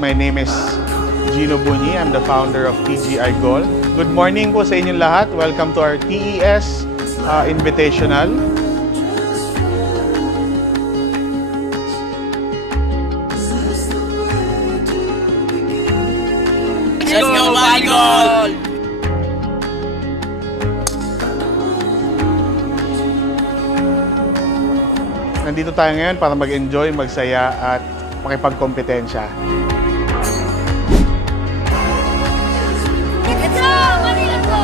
My name is Gino Bunyi. I'm the founder of TGI Golf. Good morning po sa inyong lahat. Welcome to our TES Invitational. Let's go, Volleyball! Nandito tayo ngayon para mag-enjoy, magsaya at makipagkompetensya. Let's go! Let's go!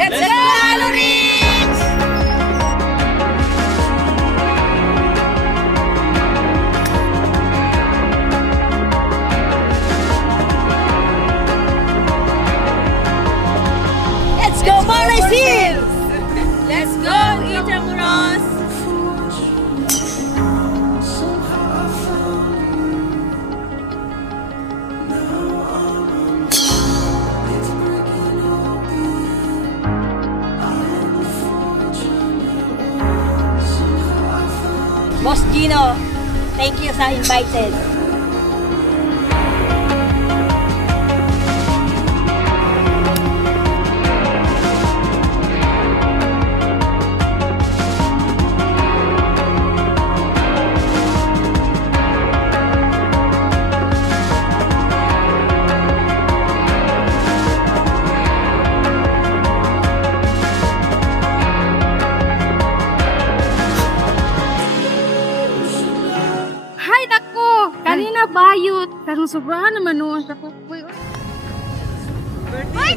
Let's go, Alorix! Let's go, Morris Hills! Let's go, Intramuros! Boss Gino, thank you sa invited. Kanina bayot, karong sobrahan naman noon sa kukoy. Birthday!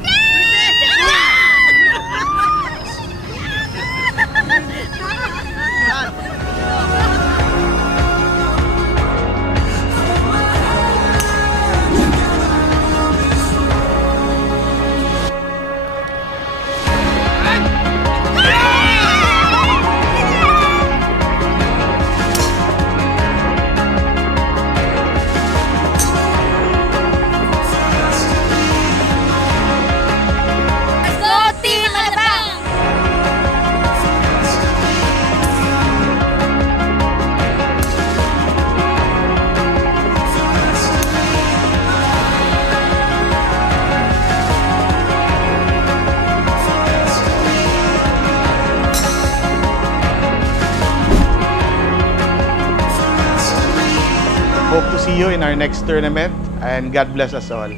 Hope to see you in our next tournament and God bless us all.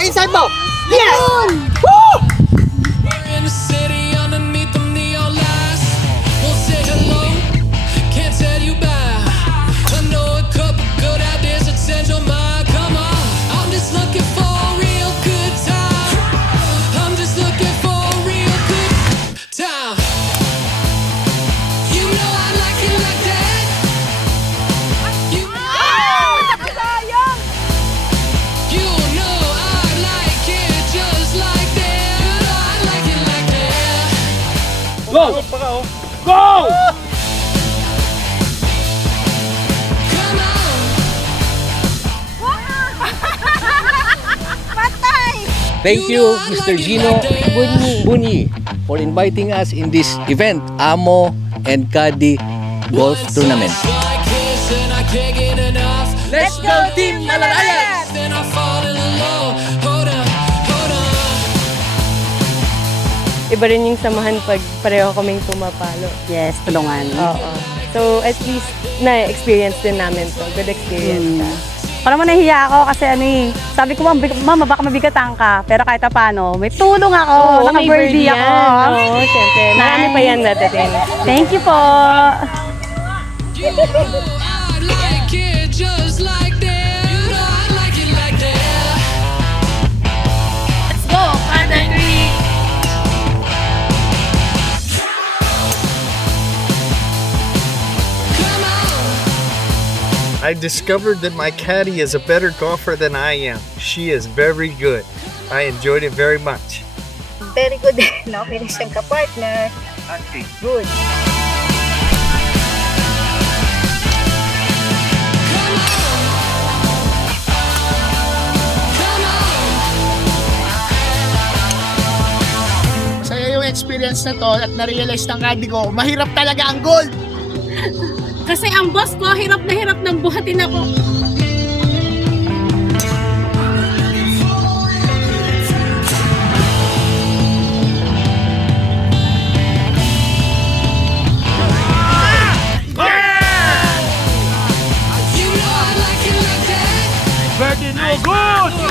Inside mo! Yes! Woo! Go! Go! Thank you, Mr. Gino Bunyi, for inviting us in this event, Amo and Kadi Golf Tournament. Let's go, Team Malalayan! Iba rin yung samahan pag pareho kaming pumapalo. Yes, tulungan. Oo. So, at least, na-experience din namin to. Good experience ka. Parang nahihiya ako kasi sabi ko, mama, baka mabigatan ka. Pero kahit paano, may tulong ako. Oo, naka-birdie ako. Oo, syempre. Marami pa yan dadating. Thank you po. Let's go, Father Creek! I discovered that my caddy is a better golfer than I am. She is very good. I enjoyed it very much. Very good. No, pwede siyang ka-partner. Okay. Good. Masaya yung experience na to at na-realize ng caddy ko, mahirap talaga ang gold. Kasi ang boss ko, hirap na hirap ng buhatin ako. Birdie, no good!